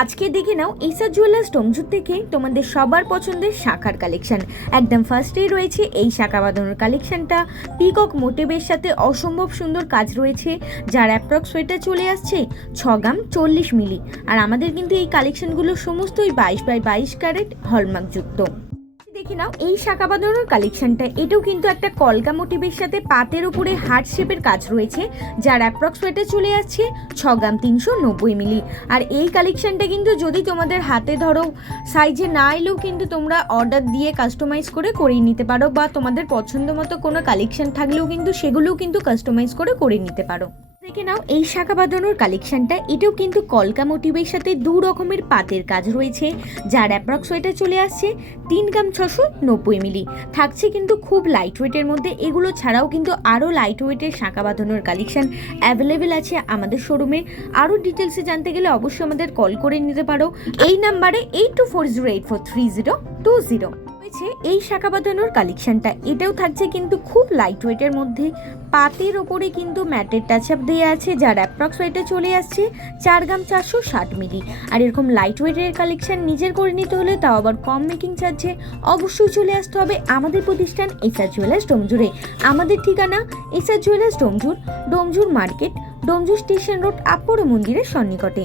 আজকে দেখে নাও এইসা জুয়েলার্স ডোমজুর থেকে তোমাদের সবার পছন্দের শাখার কালেকশন। একদম ফার্স্টেই রয়েছে এই শাখা বাঁধানোর কালেকশনটা। পিকক মোটিভের সাথে অসম্ভব সুন্দর কাজ রয়েছে, যার অ্যাপ্রক্স ওয়েটে চলে আসছে 6 গ্রাম 40 মিলি। আর আমাদের কিন্তু এই কালেকশনগুলো সমস্তই 22/22 ক্যারেট হলমার্ক যুক্ত। দেখে নাও এই শাখা বাঁধানোর কালেকশনটা, এটাও কিন্তু একটা কলকা মোটিভের সাথে পাতের উপরে হার্ট শেপের কাজ রয়েছে, যার অ্যাপ্রক্স ওয়েটে চলে আসছে 6 গ্রাম 390 মিলি। আর এই কালেকশনটা কিন্তু যদি তোমাদের হাতে ধরো সাইজে না এলেও কিন্তু তোমরা অর্ডার দিয়ে কাস্টমাইজ করে নিতে পারো, বা তোমাদের পছন্দ মতো কোনো কালেকশন থাকলেও কিন্তু সেগুলোও কিন্তু কাস্টমাইজ করে নিতে পারো। দেখে নাও এই শাখা বাঁধানোর কালেকশনটা, এটাও কিন্তু কলকা মোটিভের সাথে 2 রকমের পাতের কাজ রয়েছে, যার অ্যাপ্রক্স ওয়েটে চলে আসছে 3 গ্রাম 690 মিলি। থাকছে কিন্তু খুব লাইট ওয়েটের মধ্যে। এগুলো ছাড়াও কিন্তু আরও লাইট ওয়েটের শাখা বাঁধানোর কালেকশন অ্যাভেলেবেল আছে আমাদের শোরুমে। আরও ডিটেলসে জানতে গেলে অবশ্যই আমাদের কল করে নিতে পারো এই নাম্বারে 8240843020। এই শাখা বাঁধানোর কালেকশনটা, এটাও থাকছে কিন্তু খুব লাইট ওয়েটের মধ্যে। পাতের ওপরে কিন্তু ম্যাটের টাচ আপ দেওয়া আছে, যার অ্যাপ্রক্স ওয়েটে চলে আসছে 4 গ্রাম 460 মিলি। আর এরকম লাইট ওয়েটের কালেকশন নিজের করে নিতে হলে, তাও আবার কম মেকিং চার্জে, অবশ্যই চলে আসতে হবে আমাদের প্রতিষ্ঠান এইসা জুয়েলার্স ডোমজুরে। আমাদের ঠিকানা Aisha jewellers Domjur, Domjur market, Domjur station road, আপর মন্দিরের সন্নিকটে।